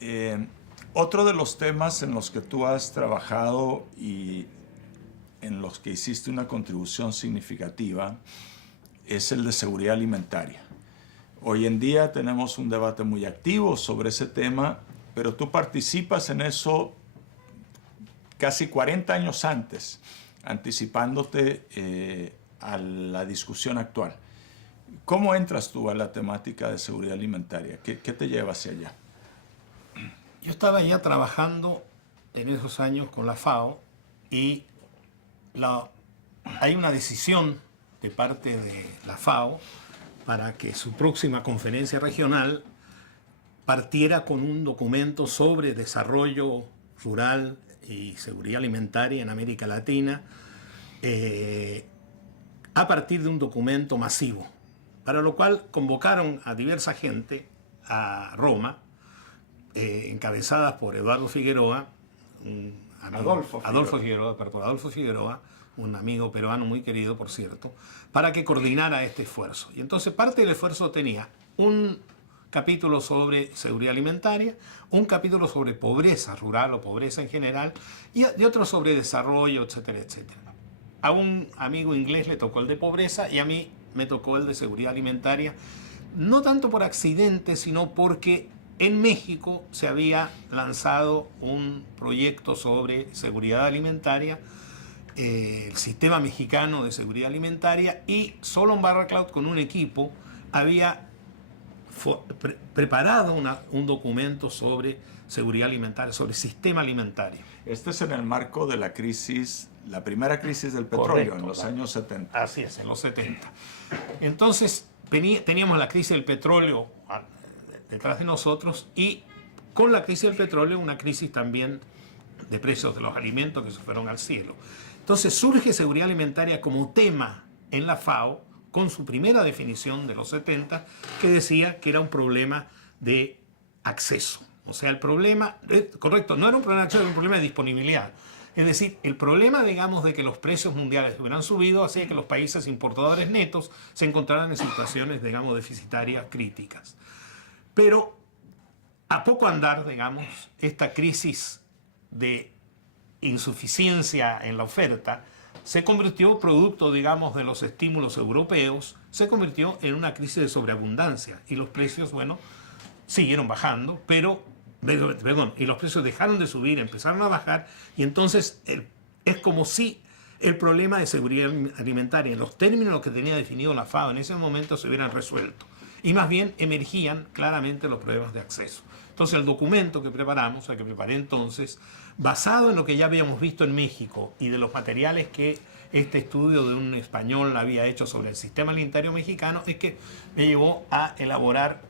Eh, Otro de los temas en los que tú has trabajado y en los que hiciste una contribución significativa es el de seguridad alimentaria. Hoy en día tenemos un debate muy activo sobre ese tema, pero tú participas en eso casi 40 años antes, anticipándote a la discusión actual. ¿Cómo entras tú a la temática de seguridad alimentaria? ¿Qué te lleva hacia allá? Yo estaba ya trabajando en esos años con la FAO y hay una decisión de parte de la FAO para que su próxima conferencia regional partiera con un documento sobre desarrollo rural y seguridad alimentaria en América Latina, a partir de un documento masivo, para lo cual convocaron a diversa gente a Roma, encabezadas por Eduardo Figueroa, Adolfo Figueroa, un amigo peruano muy querido, por cierto, para que coordinara este esfuerzo. Y entonces parte del esfuerzo tenía un capítulo sobre seguridad alimentaria, un capítulo sobre pobreza rural o pobreza en general, y otro sobre desarrollo, etcétera, etcétera. A un amigo inglés le tocó el de pobreza y a mí me tocó el de seguridad alimentaria, no tanto por accidente, sino porque en México se había lanzado un proyecto sobre seguridad alimentaria, el Sistema Mexicano de Seguridad Alimentaria, y Solon Barraclough con un equipo había preparado un documento sobre seguridad alimentaria, sobre sistema alimentario. Este es en el marco de la crisis, la primera crisis del petróleo. Correcto, en los años 70. Así es, en los 70. Entonces teníamos la crisis del petróleo detrás de nosotros y con la crisis del petróleo una crisis también de precios de los alimentos que se fueron al cielo. Entonces surge seguridad alimentaria como tema en la FAO con su primera definición de los 70 que decía que era un problema de acceso. O sea, el problema, correcto, no era un problema de acceso, era un problema de disponibilidad. Es decir, el problema, digamos, de que los precios mundiales hubieran subido hacía que los países importadores netos se encontraran en situaciones, digamos, deficitarias críticas. Pero a poco andar, digamos, esta crisis de insuficiencia en la oferta se convirtió, producto, digamos, de los estímulos europeos, se convirtió en una crisis de sobreabundancia y los precios, bueno, siguieron bajando, y los precios dejaron de subir, empezaron a bajar, y entonces es como si el problema de seguridad alimentaria, en los términos que tenía definido la FAO en ese momento, se hubieran resuelto. Y más bien emergían claramente los problemas de acceso. Entonces el documento que preparamos, el que preparé entonces, basado en lo que ya habíamos visto en México y de los materiales que este estudio de un español había hecho sobre el sistema alimentario mexicano, es que me llevó a elaborar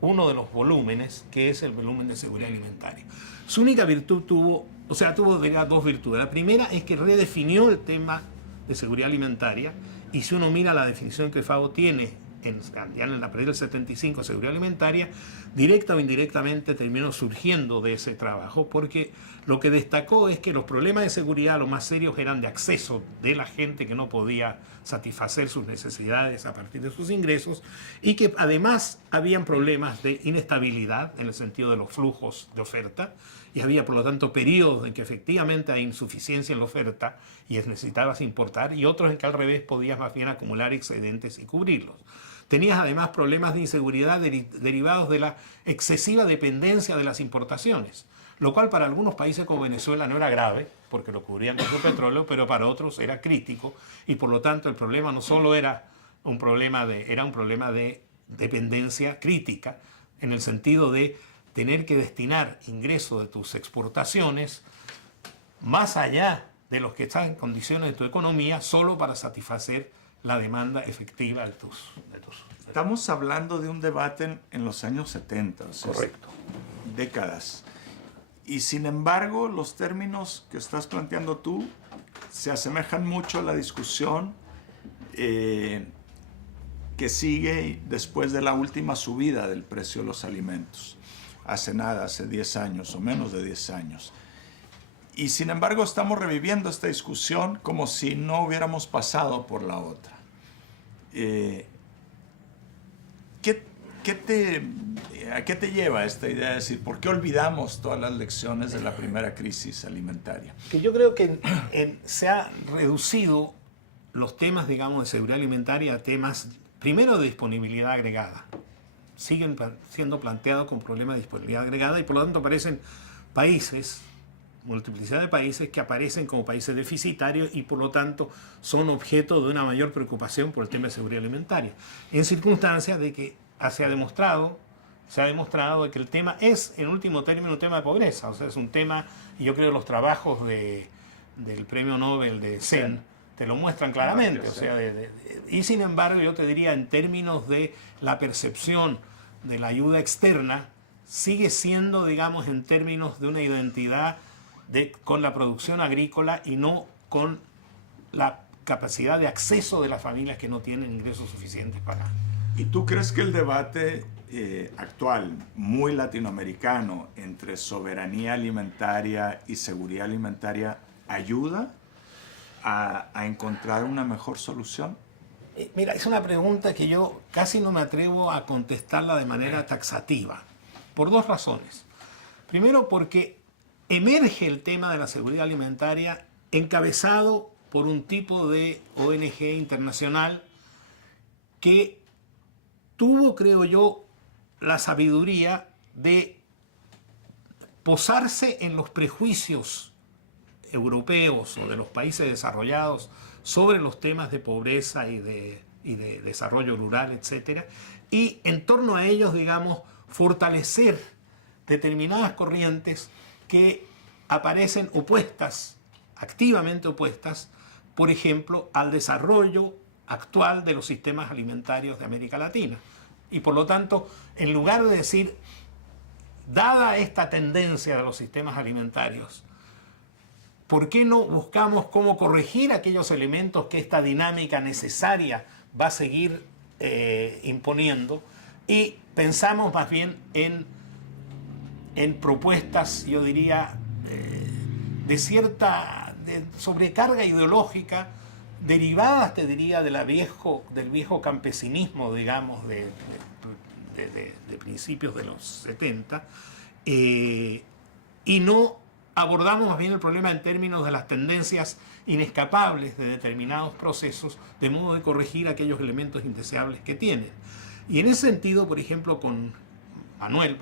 uno de los volúmenes, que es el volumen de seguridad alimentaria. Su única virtud tuvo dos virtudes. La primera es que redefinió el tema de seguridad alimentaria, y si uno mira la definición que FAO tiene ya en la partir del 75, seguridad alimentaria, directa o indirectamente terminó surgiendo de ese trabajo, porque lo que destacó es que los problemas de seguridad, los más serios, eran de acceso de la gente que no podía satisfacer sus necesidades a partir de sus ingresos, y que además habían problemas de inestabilidad en el sentido de los flujos de oferta, y había por lo tanto periodos en que efectivamente hay insuficiencia en la oferta y necesitabas importar, y otros en que al revés podías más bien acumular excedentes y cubrirlos. Tenías además problemas de inseguridad derivados de la excesiva dependencia de las importaciones, lo cual para algunos países como Venezuela no era grave, porque lo cubrían con su petróleo, pero para otros era crítico, y por lo tanto el problema no solo era un problema de dependencia crítica, en el sentido de tener que destinar ingresos de tus exportaciones más allá de los que están en condiciones de tu economía, solo para satisfacer la demanda efectiva de tus. Estamos hablando de un debate en los años 70. Correcto. Décadas. Y sin embargo, los términos que estás planteando tú se asemejan mucho a la discusión que sigue después de la última subida del precio de los alimentos. Hace 10 años o menos de 10 años. Y sin embargo estamos reviviendo esta discusión como si no hubiéramos pasado por la otra. ¿Qué ¿A qué te lleva esta idea de decir, por qué olvidamos todas las lecciones de la primera crisis alimentaria? Que yo creo que se ha reducido los temas, digamos, de seguridad alimentaria a temas, primero, de disponibilidad agregada. Siguen siendo planteados con problemas de disponibilidad agregada y por lo tanto aparecen países, multiplicidad de países que aparecen como países deficitarios y por lo tanto son objeto de una mayor preocupación por el tema de seguridad alimentaria. En circunstancias de que se ha demostrado de que el tema es, en último término, un tema de pobreza. O sea, es un tema, y yo creo que los trabajos del premio Nobel de Sen te lo muestran claramente. O sea, y sin embargo, yo te diría, en términos de la percepción de la ayuda externa, sigue siendo, digamos, en términos de una identidad con la producción agrícola y no con la capacidad de acceso de las familias que no tienen ingresos suficientes para... ¿Y tú crees que el debate actual, muy latinoamericano, entre soberanía alimentaria y seguridad alimentaria, ayuda a encontrar una mejor solución? Mira, es una pregunta que yo casi no me atrevo a contestarla de manera taxativa, por dos razones. Primero, porque emerge el tema de la seguridad alimentaria encabezado por un tipo de ONG internacional que tuvo, creo yo, la sabiduría de posarse en los prejuicios europeos o de los países desarrollados sobre los temas de pobreza y de desarrollo rural, etc. Y en torno a ellos, digamos, fortalecer determinadas corrientes que aparecen opuestas, activamente opuestas, por ejemplo, al desarrollo actual de los sistemas alimentarios de América Latina. Y por lo tanto, en lugar de decir, dada esta tendencia de los sistemas alimentarios, ¿por qué no buscamos cómo corregir aquellos elementos que esta dinámica necesaria va a seguir imponiendo? Y pensamos más bien en propuestas, yo diría, de cierta sobrecarga ideológica, derivadas, te diría, del viejo campesinismo, digamos, de principios de los 70, y no abordamos más bien el problema en términos de las tendencias inescapables de determinados procesos, de modo de corregir aquellos elementos indeseables que tienen. Y en ese sentido, por ejemplo, con Manuel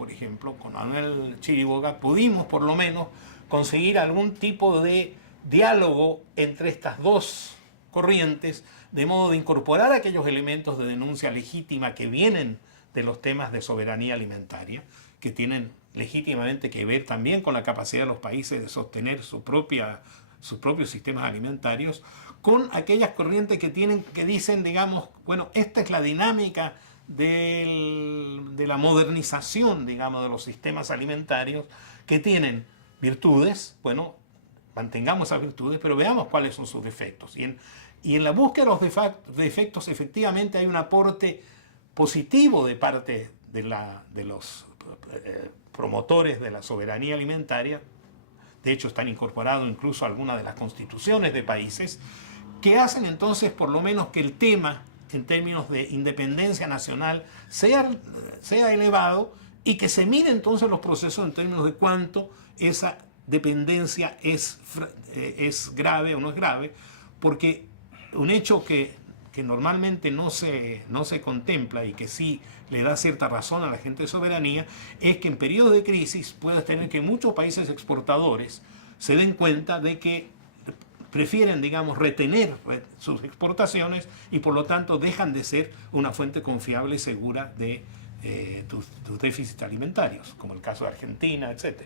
Chiriboga, pudimos por lo menos conseguir algún tipo de diálogo entre estas dos corrientes, de modo de incorporar aquellos elementos de denuncia legítima que vienen de los temas de soberanía alimentaria, que tienen legítimamente que ver también con la capacidad de los países de sostener sus propios sistemas alimentarios, con aquellas corrientes que dicen, digamos, bueno, esta es la dinámica de la modernización, digamos, de los sistemas alimentarios, que tienen virtudes, bueno, mantengamos esas virtudes, pero veamos cuáles son sus defectos. Y en la búsqueda de los defectos, efectivamente hay un aporte positivo de parte de los promotores de la soberanía alimentaria. De hecho, están incorporados incluso algunas de las constituciones de países, que hacen entonces por lo menos que el tema, en términos de independencia nacional, sea elevado y que se mire entonces los procesos en términos de cuánto esa dependencia es grave o no es grave, porque un hecho que normalmente no se contempla y que sí le da cierta razón a la gente de soberanía, es que en periodos de crisis puedes tener que muchos países exportadores se den cuenta de que prefieren, digamos, retener sus exportaciones y por lo tanto dejan de ser una fuente confiable y segura de tus déficits alimentarios, como el caso de Argentina, etc.